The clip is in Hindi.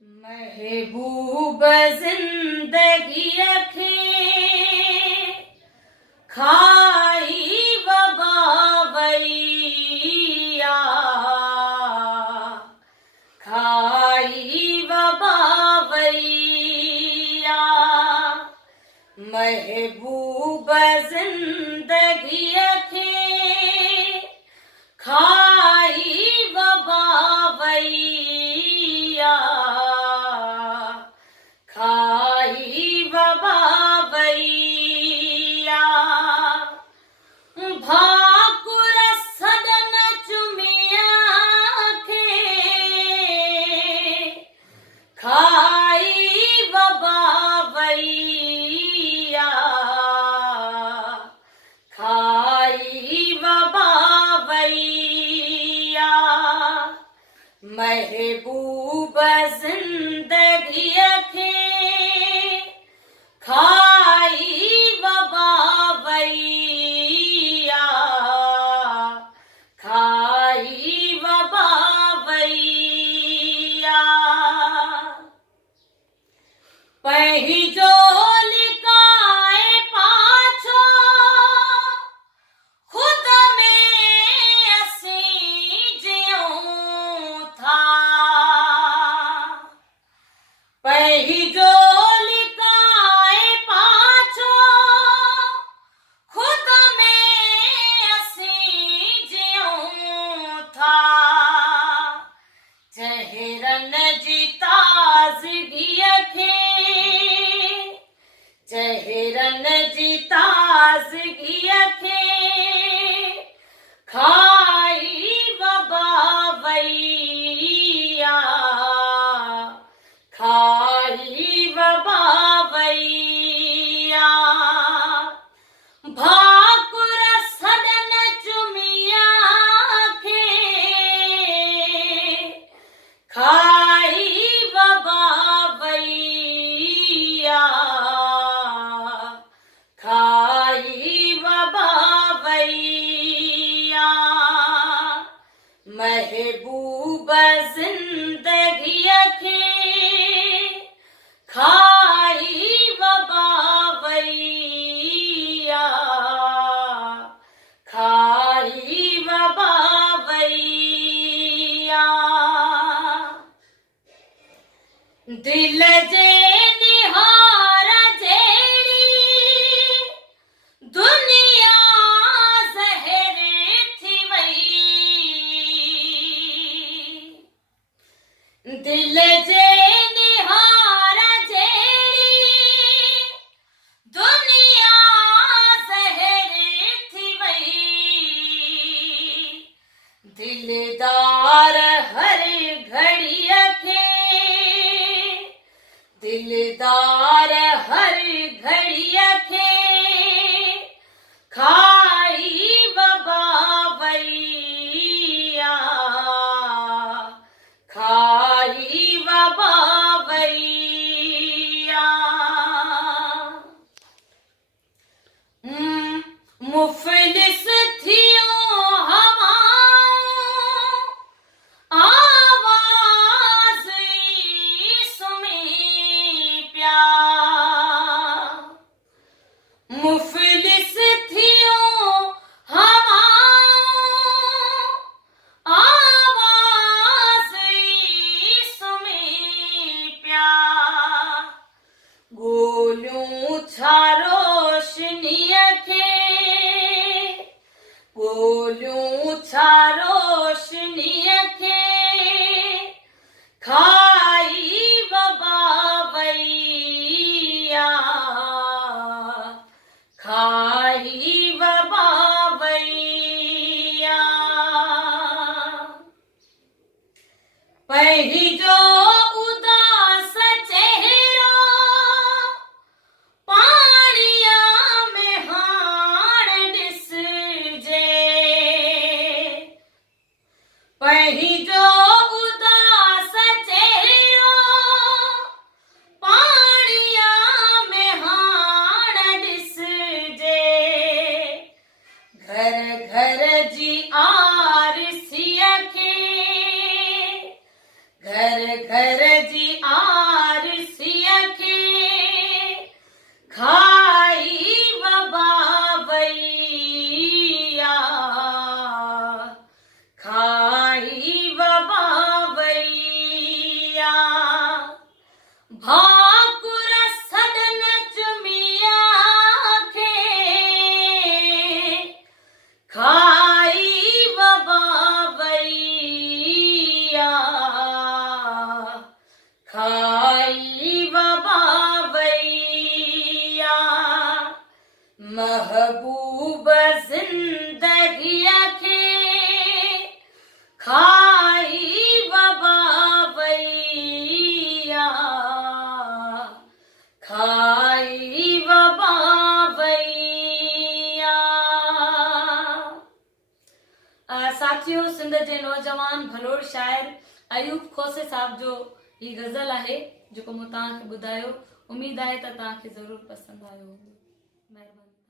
महबूब जिंदगी खे खाई वबावैया खाई वबावैया महबूब जिंदगी खे खाई वबावैया खाई वबावैया भाकुर सदन चुमिया खे खाई वबावैया खाई वबावैया महबूब जिंदगी खे खाई वबावैया खाई वबावैया पहिजो लिकाए पाछो खुद में असी जियूं था पहिजो लिकाए पाछो खुद में असी जियूं था चेहरन जी ताज़गी खे चेहरन जी ताज़गी खे खाई वबावैया खाई वबावैया भाकुर सदन चुमिया खे खाई वबावैया खाई वबावैया महबूब जिंदगी खे खाई वबावैया खाई वबावैया दिल जे निहार जेड़ी दुनिया ज़हरे थी वई दिल जे निहार जेड़ी दुनिया ज़हरे थी वई दिलदार हर घड़ी खे दिल वैया भाकुर सदन चुमिया खे खाई वबा वैया खाई वबा वैया महबूब जिंदगी खे खाई वबा वैया खाई वबा वैया। साथियों, सिंध जे नौजवान भलोड़ शाइर अयूब खोसे साहब जो ही गज़ल आहे जेको मूं तव्हांखे ॿुधायो। उम्मीद आहे त तव्हांखे ज़रूरु पसंदि आयो हूंदो। महिरबानी।